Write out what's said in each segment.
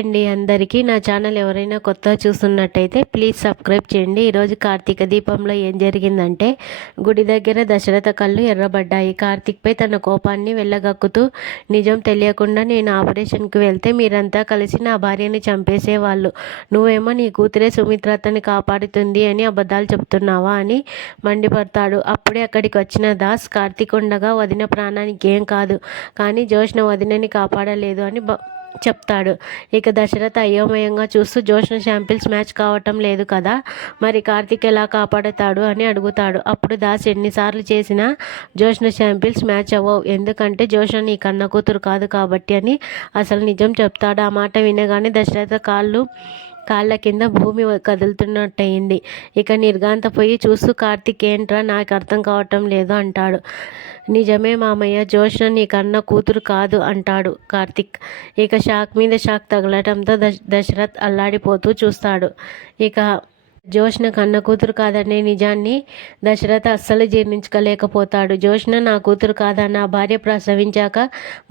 అండి అందరికీ. నా ఛానల్ ఎవరైనా కొత్తగా చూస్తున్నట్టయితే ప్లీజ్ సబ్స్క్రైబ్ చేయండి. ఈరోజు కార్తీక దీపంలో ఏం జరిగిందంటే, గుడి దగ్గర దశరథ కళ్ళు ఎర్రబడ్డాయి. కార్తీక్పై తన కోపాన్ని వెళ్ళగక్కుతూ, నిజం తెలియకుండా నేను ఆపరేషన్కి వెళ్తే మీరంతా కలిసి నా భార్యని చంపేసేవాళ్ళు. నువ్వేమో నీ కూతురే సుమిత్రతని కాపాడుతుంది అని అబద్ధాలు చెప్తున్నావా అని మండిపడతాడు. అప్పుడే అక్కడికి వచ్చిన దాస్, కార్తీక్ ఉండగా వదిన ప్రాణానికి ఏం కాదు, కానీ జోష్న వదినని కాపాడలేదు అని చెప్తాడు. ఇక దశరథ అయోమయంగా చూస్తూ, జోష్న శాంపిల్స్ మ్యాచ్ కావటం లేదు కదా, మరి కార్తీక్ ఎలా కాపాడతాడు అని అడుగుతాడు. అప్పుడు దాస్, ఎన్నిసార్లు చేసినా జోష్న శాంపిల్స్ మ్యాచ్ అవ్వవు, ఎందుకంటే జోష్న నీ కన్న కూతురు కాదు కాబట్టి అని అసలు నిజం చెప్తాడు. ఆ మాట వినగానే దశరథ కాళ్ళ కింద భూమి కదులుతున్నట్టయింది. ఇక నిర్ఘాంతపోయి చూస్తూ, కార్తీక్ ఏంట్రా నాకు అర్థం కావటం లేదు అంటాడు. నిజమే మామయ్య, జోష్న నీ కన్న కూతురు కాదు అంటాడు కార్తీక్. ఇక షాక్ మీద షాక్ తగలటంతో దశరథ్ అల్లాడిపోతూ చూస్తాడు. ఇక జోష్న కన్న కూతురు కాదనే నిజాన్ని దశరథ అస్సలు జీర్ణించుకోలేకపోతాడు. జోష్న నా కూతురు కాదా, నా భార్య ప్రసవించాక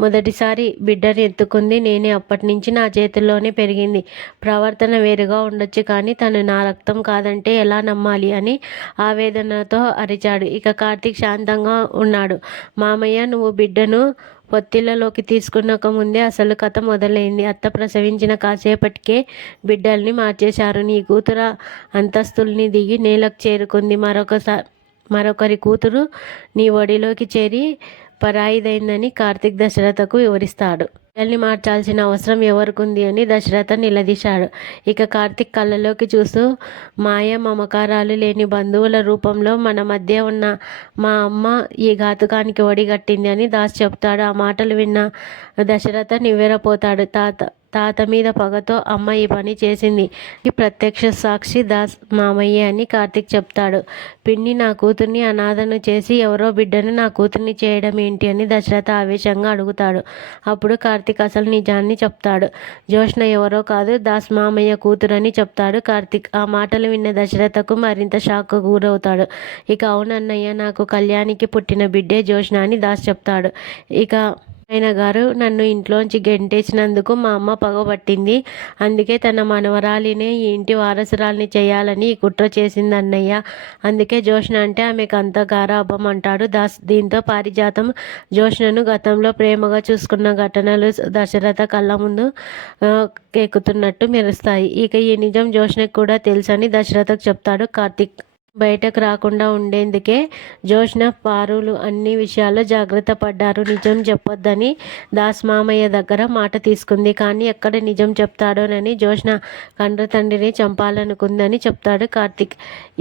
మొదటిసారి బిడ్డని ఎత్తుకుంది నేనే, అప్పటి నుంచి నా చేతుల్లోనే పెరిగింది. ప్రవర్తన వేరుగా ఉండొచ్చు, కానీ తను నా రక్తం కాదంటే ఎలా నమ్మాలి అని ఆవేదనతో అరిచాడు. ఇక కార్తీక్ శాంతంగా ఉన్నాడు. మామయ్య, నువ్వు బిడ్డను పొత్తిళ్లలోకి తీసుకున్నాక ముందే అసలు కథ మొదలైంది. అత్త ప్రసవించిన కాసేపటికే బిడ్డల్ని మార్చేశారు. నీ కూతుర అంతస్తుల్ని దిగి నేలకు చేరుకుంది. మరొకరి కూతురు నీ ఒడిలోకి చేరి పరాయిదైందని కార్తీక్ దశరథకు వివరిస్తాడు. బిడ్డల్ని మార్చాల్సిన అవసరం ఎవరికుంది అని దశరథ నిలదీశాడు. ఇక కార్తీక్ కళ్ళలోకి చూస్తూ, మాయ మమకారాలు లేని బంధువుల రూపంలో మన మధ్య ఉన్న మా అమ్మ ఈ ఘాతుకానికి ఒడిగట్టింది అని దాస్ చెప్తాడు. ఆ మాటలు విన్న దశరథ నివ్వెరపోతాడు. తాత మీద పగతో అమ్మ ఈ పని చేసింది, ఈ ప్రత్యక్ష సాక్షి దాస్ మామయ్య అని కార్తీక్ చెప్తాడు. పిన్ని నా కూతుర్ని అనాథను చేసి ఎవరో బిడ్డను నా కూతుర్ని చేయడం ఏంటి అని దశరథ ఆవేశంగా అడుగుతాడు. అప్పుడు కార్తీక్ అసలు నిజాన్ని చెప్తాడు. జోష్న ఎవరో కాదు, దాస్ మామయ్య కూతురని చెప్తాడు కార్తీక్. ఆ మాటలు విన్న దశరథకు మరింత షాక్ గురవుతాడు. ఇక అవునన్నయ్య, నాకు కళ్యాణికి పుట్టిన బిడ్డే జోష్న అని దాస్ చెప్తాడు. ఇక ఆయన గారు, నన్ను ఇంట్లోంచి గెంటేసినందుకు మా అమ్మ పగబట్టింది. అందుకే తన మనవరాలినే ఈ ఇంటి వారసురాలిని చేయాలని ఈ కుట్ర చేసింది అన్నయ్య. అందుకే జోష్న అంటే ఆమెకు అంత గారాబం అంటాడు దాస్. దీంతో పారిజాతం జోష్నను గతంలో ప్రేమగా చూసుకున్న ఘటనలు దశరథ కళ్ళ ముందు కేకుతున్నట్టు మెరుస్తాయి. ఇక ఈ నిజం జోష్నకు కూడా తెలుసని దశరథకు చెప్తాడు కార్తీక్. బయటకు రాకుండా ఉండేందుకే జోష్న, పారులు అన్ని విషయాల్లో జాగ్రత్త పడ్డారు. నిజం చెప్పొద్దని దాస్ మామయ్య దగ్గర మాట తీసుకుంది, కానీ ఎక్కడ నిజం చెప్తాడోనని జోష్న కండ్ర తండ్రిని చంపాలనుకుందని చెప్తాడు కార్తీక్.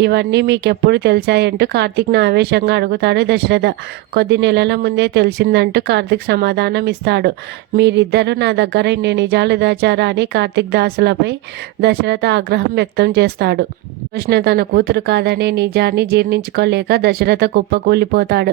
ఇవన్నీ మీకెప్పుడు తెలిసాయంటూ కార్తీక్ను ఆవేశంగా అడుగుతాడు దశరథ. కొద్ది నెలల ముందే తెలిసిందంటూ కార్తీక్ సమాధానం ఇస్తాడు. మీరిద్దరూ నా దగ్గర ఇన్ని నిజాలు దాచారా అని కార్తీక్ దాసులపై దశరథ ఆగ్రహం వ్యక్తం చేస్తాడు. జోష్న తన కూతురు కాదనే నిజాన్ని జీర్ణించుకోలేక దశరథ కుప్పకూలిపోతాడు.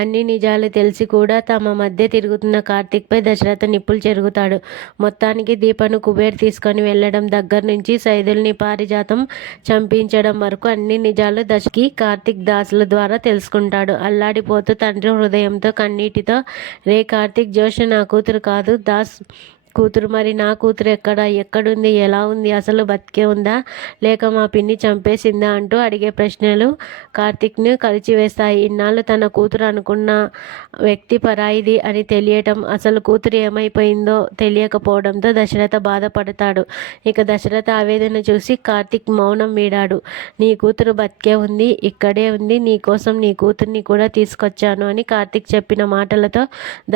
అన్ని నిజాలు తెలిసి కూడా తమ మధ్య తిరుగుతున్న కార్తీక్పై దశరథ నిప్పులు చెరుగుతాడు. మొత్తానికి దీపను కుబేర్ తీసుకొని వెళ్లడం దగ్గర నుంచి సైదుల్ని పారిజాతం చంపించడం వరకు అన్ని నిజాలు దశకి కార్తీక్ దాసుల ద్వారా తెలుసుకుంటాడు. అల్లాడిపోతూ తండ్రి హృదయంతో కన్నీటితో, రే కార్తీక్, జోష్న నా కూతురు కాదు, దాస్ కూతురు. మరి నా కూతురు ఎక్కడుంది, ఎలా ఉంది, అసలు బతికే ఉందా లేక మా పిన్ని చంపేసిందా అంటూ అడిగే ప్రశ్నలు కార్తీక్ను కలిచివేస్తాయి. ఇన్నాళ్ళు తన కూతురు అనుకున్న వ్యక్తి పరాయిది అని తెలియటం, అసలు కూతురు ఏమైపోయిందో తెలియకపోవడంతో దశరథ బాధపడతాడు. ఇక దశరథ ఆవేదన చూసి కార్తీక్ మౌనం వీడాడు. నీ కూతురు బతికే ఉంది, ఇక్కడే ఉంది, నీ కోసం నీ కూతుర్ని కూడా తీసుకొచ్చాను అని కార్తీక్ చెప్పిన మాటలతో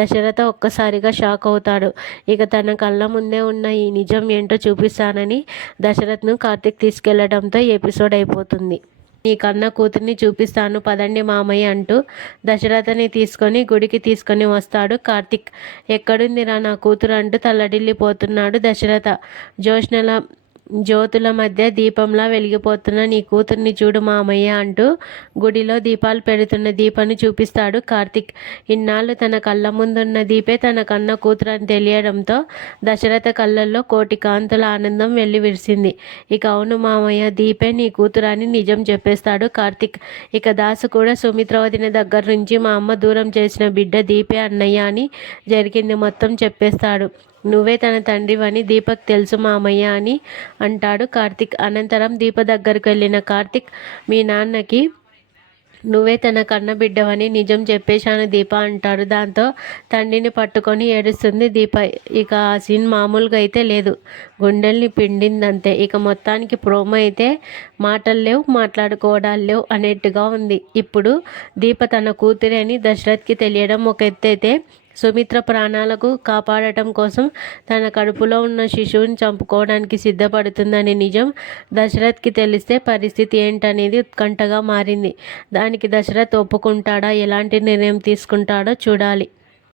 దశరథ ఒక్కసారిగా షాక్ అవుతాడు. ఇక తన కళ్ళ ముందే ఉన్న ఈ నిజం ఏంటో చూపిస్తానని దశరథ్ను కార్తీక్ తీసుకెళ్లడంతో ఎపిసోడ్ అయిపోతుంది. నీ కన్న కూతుర్ని చూపిస్తాను పదండి మామయ్య అంటూ దశరథని తీసుకొని గుడికి తీసుకొని వస్తాడు కార్తీక్. ఎక్కడుందిరా నా కూతురు అంటూ తల్లడిల్లిపోతున్నాడు దశరథ. జ్యోతుల మధ్య దీపంలా వెలిగిపోతున్న నీ కూతుర్ని చూడు మామయ్య అంటూ గుడిలో దీపాలు పెడుతున్న దీపను చూపిస్తాడు కార్తీక్. ఇన్నాళ్ళు తన కళ్ళ ముందున్న దీపే తన కన్న కూతురు అని తెలియడంతో దశరథ కళ్ళల్లో కోటి కాంతుల ఆనందం విరిసింది. ఇక అవును మామయ్య, దీపే నీ కూతురు అని నిజం చెప్పేస్తాడు కార్తీక్. ఇక దాసు కూడా సుమిత్ర వదిన దగ్గర నుంచి మా అమ్మ దూరం చేసిన బిడ్డ దీపే అన్నయ్య అని జరిగింది మొత్తం చెప్పేస్తాడు. నువ్వే తన తండ్రివని దీపక్ తెలుసు మామయ్య అని అంటాడు కార్తిక్. అనంతరం దీప దగ్గరకు వెళ్ళిన కార్తిక్, మీ నాన్నకి నువ్వే తన కన్న బిడ్డవని నిజం చెప్పేశాను దీప అంటాడు. దాంతో తండ్రిని పట్టుకొని ఏడుస్తుంది దీప. ఇక ఆ సీన్ మామూలుగా అయితే లేదు, గుండెల్ని పిండిందంతే. ఇక మొత్తానికి ప్రోమో అయితే మాటలు లేవు, మాట్లాడుకోవడాలు లేవు అనేట్టుగా ఉంది. ఇప్పుడు దీప తన కూతురి అని దశరథ్కి తెలియడం ఒక ఎత్తైతే, సుమిత్ర ప్రాణాలకు కాపాడటం కోసం తన కడుపులో ఉన్న శిశువుని చంపుకోవడానికి సిద్ధపడుతుందనే నిజం దశరథ్కి తెలిస్తే పరిస్థితి ఏంటనేది ఉత్కంఠగా మారింది. దానికి దశరథ్ ఒప్పుకుంటాడా, ఎలాంటి నిర్ణయం తీసుకుంటాడో చూడాలి.